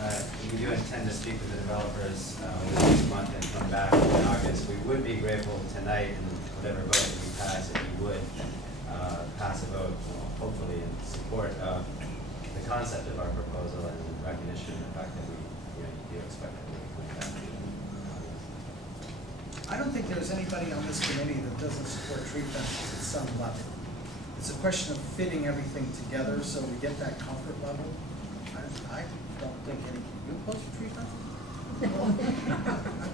we do intend to speak with the developers this month and come back in August. We would be grateful tonight, and whatever vote that we pass, if you would pass a vote, hopefully in support of the concept of our proposal and recognition of the fact that we do expect that we come back. I don't think there's anybody on this committee that doesn't support tree fences at some level. It's a question of fitting everything together so we get that comfort level. I don't think any, you opposed to tree fences?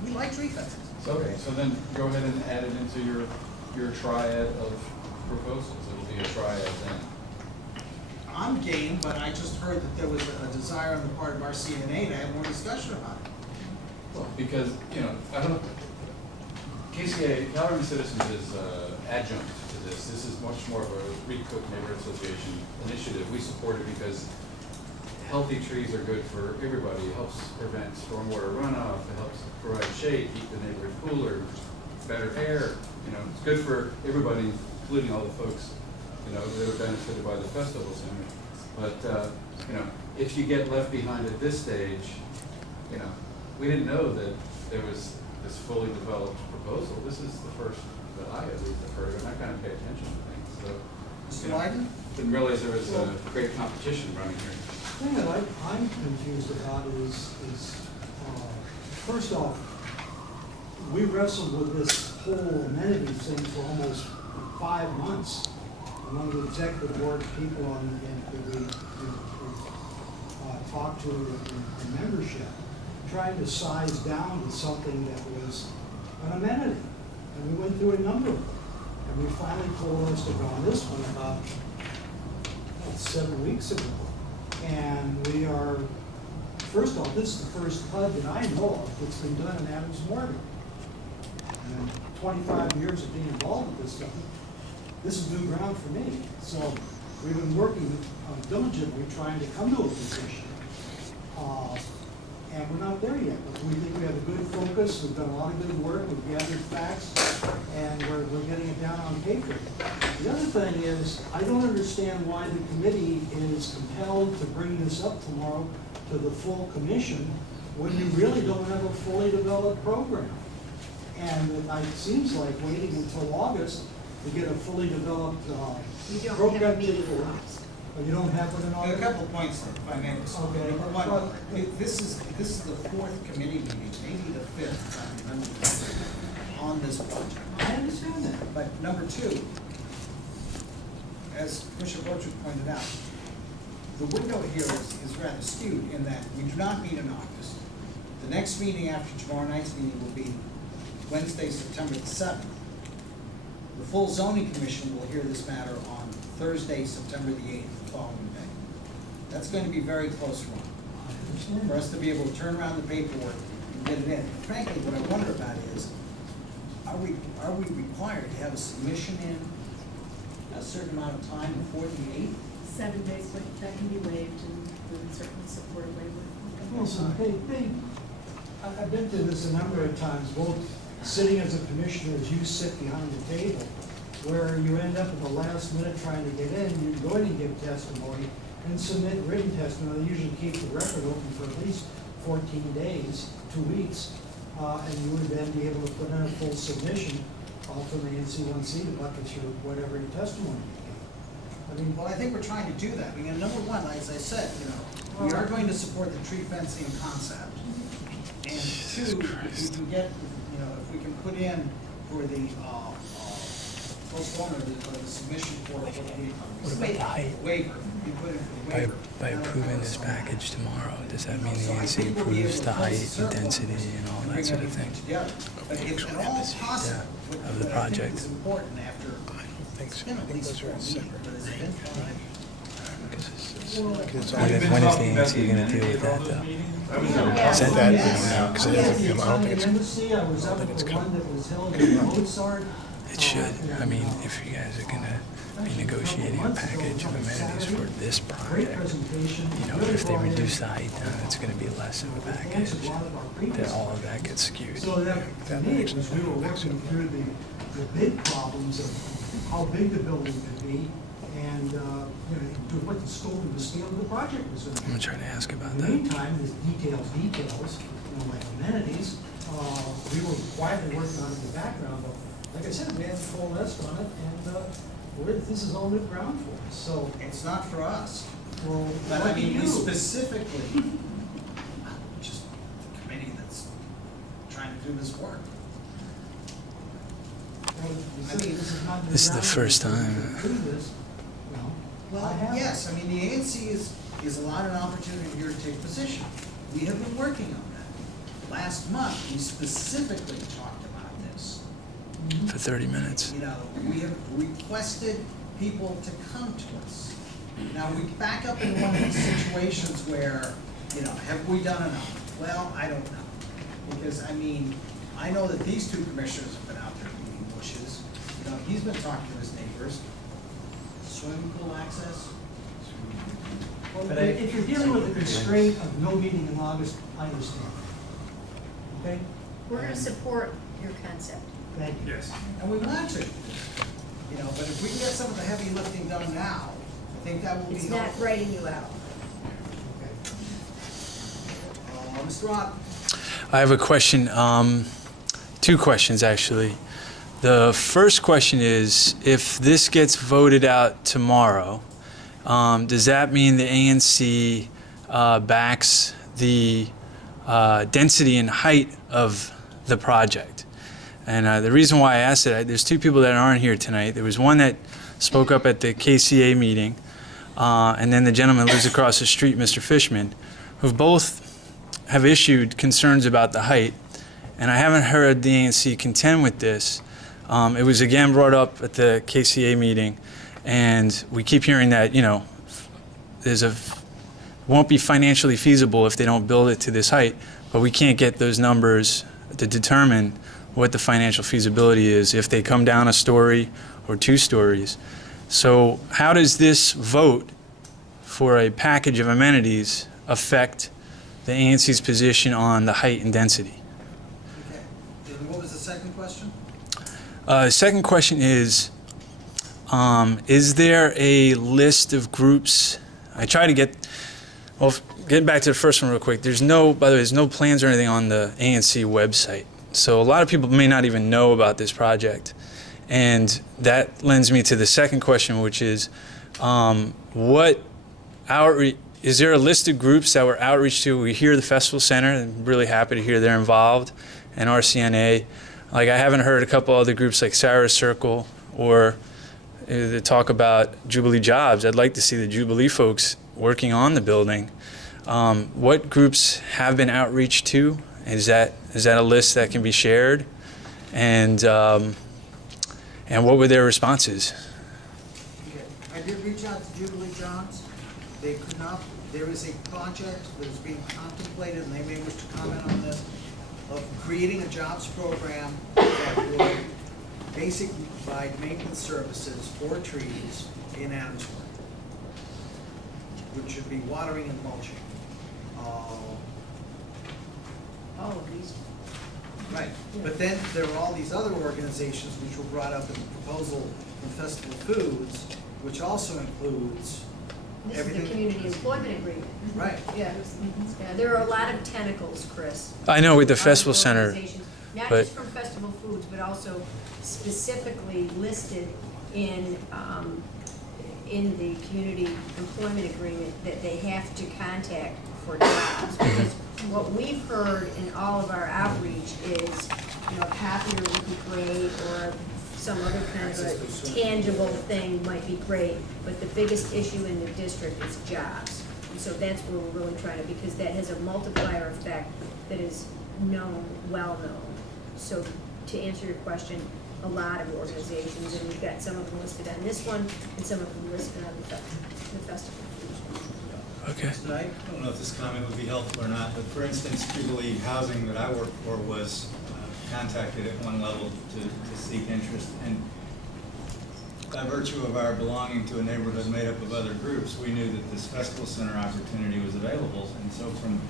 We like tree fences. Okay, so then go ahead and add it into your triad of proposals. It'll be a triad then. I'm game, but I just heard that there was a desire on the part of our CNA to have more discussion about it. Well, because, I don't know, KCA, California Citizens is adjunct to this. This is much more of a Recook Neighborhood Association initiative. We support it because healthy trees are good for everybody. It helps prevent stormwater runoff. It helps provide shade, keep the neighborhood cooler, better air. It's good for everybody, including all the folks, that are benefited by the festival center. But, if you get left behind at this stage, we didn't know that there was this fully developed proposal. This is the first that I at least have heard, and I kind of pay attention to things. So, Mr. Wyden? didn't realize there was a great competition running here. The thing that I'm confused about is first off, we wrestled with this whole amenity thing for almost 5 months among the executive board people that we talked to in membership, trying to size down to something that was an amenity. And we went through a number of them. And we finally told us to go on this one about 7 weeks ago. And we are, first off, this is the first PUD that I know of that's been done in AdamsMorgan. And 25 years of being involved with this stuff, this is new ground for me. So we've been working diligently trying to come to a position. And we're not there yet. But we think we have a good focus. We've done a lot of good work. We've gathered facts, and we're getting it down on paper. The other thing is, I don't understand why the committee is compelled to bring this up tomorrow to the full commission when you really don't have a fully developed program. And it seems like waiting until August to get a fully developed You don't program. have a meeting in August. Oh, you don't have one in A August? couple of points, if I may. Okay. Number one, this is the 4th committee meeting, maybe the 5th, if I remember, on this project. I understand that. But number 2, as Commissioner Butcher pointed out, the window here is rather skewed in that we do not meet in August. The next meeting after tomorrow night's meeting will be Wednesday, September the 7th. The full zoning commission will hear this matter on Thursday, September the 8th, the following day. That's going to be very close run for us to be able to turn around the paperwork and get it in. And frankly, what I wonder about is, are we required to have a submission in a certain amount of time before the 8th? 7 days, but that can be waived, and we would certainly support a waiver. Listen, I've been through this a number of times, both sitting as a commissioner as you sit behind the table, where you end up at the last minute trying to get in, you're going to give testimony and submit written testimony. They usually keep the record open for at least 14 days, 2 weeks, and you would then be able to put in a full submission from the ANC-1C to bucket your whatever your testimony may be. I mean, Well, I think we're trying to do that. I mean, number one, as I said, we are going to support the tree fencing concept. And 2, if we can get, if we can put in for the postponement or the submission for the What about the height? waiver, we put in for the waiver. By approving this package tomorrow, does that mean the ANC approves the height and density and all that sort of thing? But if at all possible, Yeah, of the what I think project. is important after, I don't think it's so. been I at think least those 4 are meetings, separate. but it's been 5. When is the ANC going to deal with that, though? Sent that now, because I don't think it's, Embassy, I was up at the one that was held in Mozart. it should. I mean, if you guys are going to be negotiating a package of amenities for this Great project, presentation. if they reduce the height down, it's going to be less of a package. That all of that gets skewed. So that, to me, it was we were working through the big problems of how big the building could be and, to what the scope and the scale of the project was going to be. I'm gonna try to ask about In the that. meantime, there's details, like amenities, we were quietly working on it in the background, but like I said, we had full rest on it, and this is all new ground for us, so, It's not for us. well, But what I do mean, you we do? specifically, just the committee that's trying to do this work. Well, you I said mean, this is not new This is the ground, first we time. can do this, you know. I Well, have- yes, I mean, the ANC is allowed an opportunity here to take position. We have been working on that. Last month, we specifically talked about this. For 30 minutes. You know, we have requested people to come to us. Now, we back up in one of these situations where, have we done enough? Well, I don't know. Because, I mean, I know that these two commissioners have been out there beating bushes. He's been talking to his neighbors. Swimming pool access? Well, But if you're dealing with the constraint of no meeting in August, I understand. Okay? We're gonna support your concept. Thank you. Yes. And we want to. But if we can get some of the heavy lifting done now, I think that will be It's helpful. not writing you out. Mr. Rob? I have a question, two questions actually. The first question is, if this gets voted out tomorrow, does that mean the ANC backs the density and height of the project? And the reason why I asked it, there's two people that aren't here tonight. There was one that spoke up at the KCA meeting, and then the gentleman who lives across the street, Mr. Fishman, who both have issued concerns about the height. And I haven't heard the ANC contend with this. It was again brought up at the KCA meeting, and we keep hearing that, won't be financially feasible if they don't build it to this height, but we can't get those numbers to determine what the financial feasibility is if they come down a story or 2 stories. So how does this vote for a package of amenities affect the ANC's position on the height and density? Okay. And what was the second question? The second question is there a list of groups? I try to getting back to the first one real quick, by the way, there's no plans or anything on the ANC website. So a lot of people may not even know about this project. And that lends me to the second question, which is, is there a list of groups that were outreach to? We hear the Festival Center, and I'm really happy to hear they're involved, and RCNA. Like, I haven't heard a couple other groups like Sarah's Circle or the talk about Jubilee Jobs. I'd like to see the Jubilee folks working on the building. What groups have been outreach to? Is that a list that can be shared? And what were their responses? Okay. I did reach out to Jubilee Jobs. They could not, there is a project that is being contemplated, and they may wish to comment on this, of creating a jobs program that would basically provide maintenance services for trees in AdamsMorgan, which should be watering and mulching. All of these. Right, but then there are all these other organizations which were brought up in the proposal from Festival Foods, which also includes This is the everything. community employment agreement. Right. Yeah, yeah, there are a lot of tentacles, Chris. I know with the Other Festival Center, organizations, not but- just from Festival Foods, but also specifically listed in the community employment agreement that they have to contact for jobs. Because what we've heard in all of our outreach is, a copier would be great, or some other kind of a tangible thing might be great, but the biggest issue in the district is jobs. And so that's where we're really trying to, because that has a multiplier effect that is known, well known. So to answer your question, a lot of organizations, and we've got some of them listed on this one, and some of them listed on the festival. Okay. Tonight? I don't know if this comment would be helpful or not, but for instance, Jubilee Housing that I work for was contacted at one level to seek interest. And by virtue of our belonging to a neighborhood made up of other groups, we knew that this Festival Center opportunity was available. And so from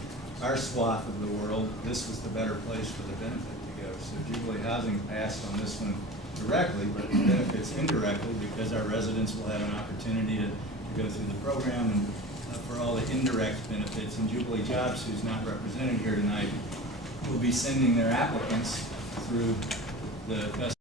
our swath of the world, this was the better place for the benefit to go. So Jubilee Housing passed on this one directly, but it benefits indirectly because our residents will have an opportunity to go through the program, and for all the indirect benefits. And Jubilee Jobs, who's not represented here tonight, will be sending their applicants through the best